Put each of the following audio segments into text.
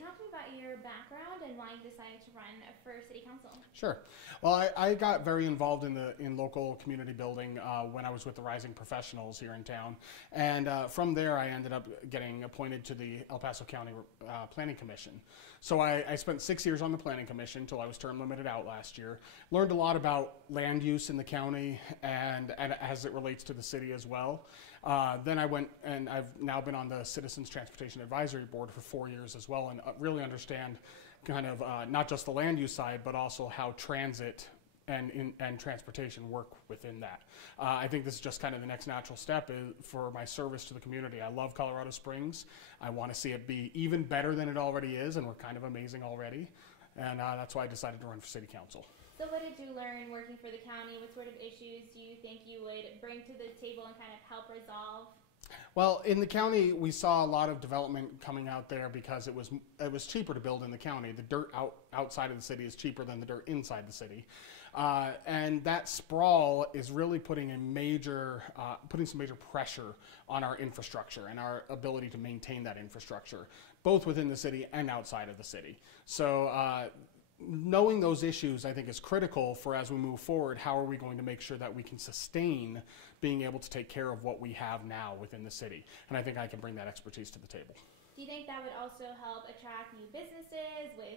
talk to me about your background and why you decided to run for city council. Sure. Well, I got very involved in local community building when I was with the Rising Professionals here in town, and from there I ended up getting appointed to the El Paso County Planning Commission. So I spent 6 years on the Planning Commission until I was term limited out last year. Learned a lot about land use in the county and as it relates to the city as well. Then I went and I've now been on the Citizens Transportation Advisory Board for 4 years as well, and really understand kind of not just the land use side, but also how transit and transportation work within that. I think this is just kind of the next natural step for my service to the community. I love Colorado Springs. I want to see it be even better than it already is, and we're kind of amazing already. And that's why I decided to run for city council. So what did you learn working for the county? What sort of issues do you think you would bring to the table and kind of help resolve? Well, in the county, we saw a lot of development coming out there because it was cheaper to build in the county. The dirt outside of the city is cheaper than the dirt inside the city, and that sprawl is really putting some major pressure on our infrastructure and our ability to maintain that infrastructure, both within the city and outside of the city. So. Knowing those issues, I think, is critical for as we move forward. How are we going to make sure that we can sustain being able to take care of what we have now within the city? And I think I can bring that expertise to the table. Do you think that would also help attract new businesses with,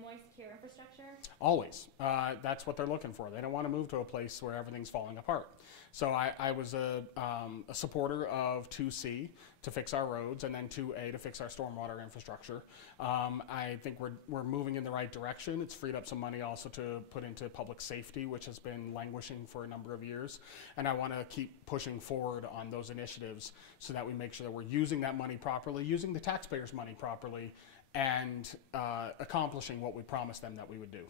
more secure infrastructure? Always. That's what they're looking for. They don't want to move to a place where everything's falling apart. So I was a supporter of 2C to fix our roads, and then 2A to fix our stormwater infrastructure. I think we're moving in the right direction. It's freed up some money also to put into public safety, which has been languishing for a number of years. And I want to keep pushing forward on those initiatives so that we make sure that we're using that money properly, using the taxpayers' money properly, and accomplishing what we promised them that we would do.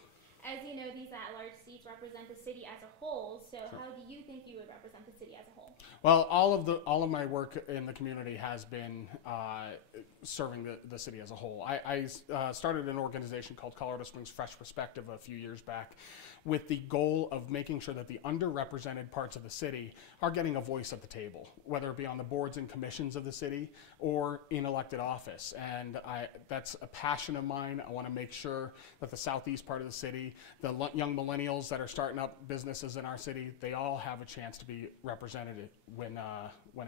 As you know, these at-large seats represent the city as a whole, so Sure. How do you think you would represent the city as a whole? Well, all of my work in the community has been serving the city as a whole. I started an organization called Colorado Springs Fresh Perspective a few years back with the goal of making sure that the underrepresented parts of the city are getting a voice at the table, whether it be on the boards and commissions of the city or in elected office. And that's a passion of mine. I want to make sure that the southeast part of the city, the young millennials that are starting up businesses in our city, they all have a chance to be represented when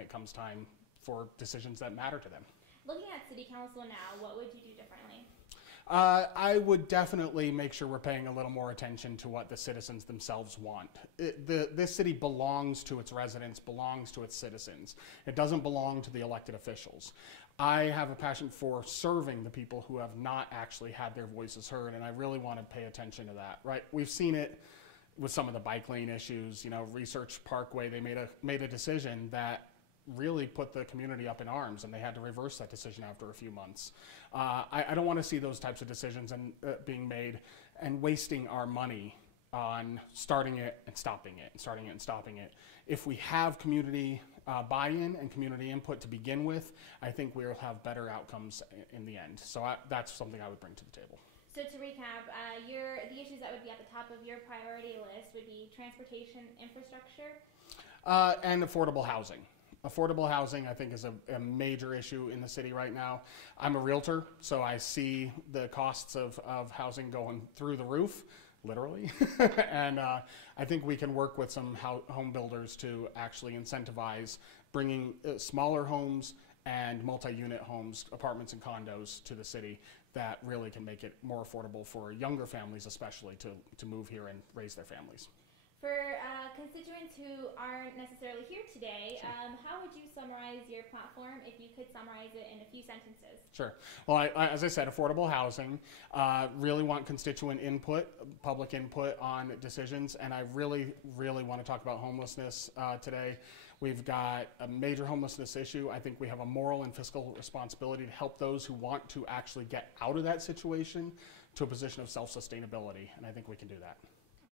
it comes time for decisions that matter to them. Looking at city council now, what would you do differently? I would definitely make sure we're paying a little more attention to what the citizens themselves want. This city belongs to its residents, belongs to its citizens. It doesn't belong to the elected officials. I have a passion for serving the people who have not actually had their voices heard, and I really want to pay attention to that. Right? We've seen it with some of the bike lane issues. Research Parkway, they made a decision that really put the community up in arms, and they had to reverse that decision after a few months. I don't want to see those types of decisions being made and wasting our money on starting it and stopping it and starting it and stopping it. If we have community buy-in and community input to begin with, I think we'll have better outcomes in the end. So that's something I would bring to the table. So to recap, the issues that would be at the top of your priority list would be transportation infrastructure? And affordable housing. Affordable housing, I think, is a major issue in the city right now. I'm a realtor, so I see the costs of housing going through the roof, literally. And I think we can work with some home builders to actually incentivize bringing smaller homes and multi-unit homes, apartments and condos to the city that really can make it more affordable for younger families especially to move here and raise their families. For constituents who aren't necessarily here today, how would you summarize your platform if you could summarize it in a few sentences? Sure. Well, as I said, affordable housing, really want constituent input, public input on decisions, and I really, really want to talk about homelessness today. We've got a major homelessness issue. I think we have a moral and fiscal responsibility to help those who want to actually get out of that situation to a position of self-sustainability, and I think we can do that.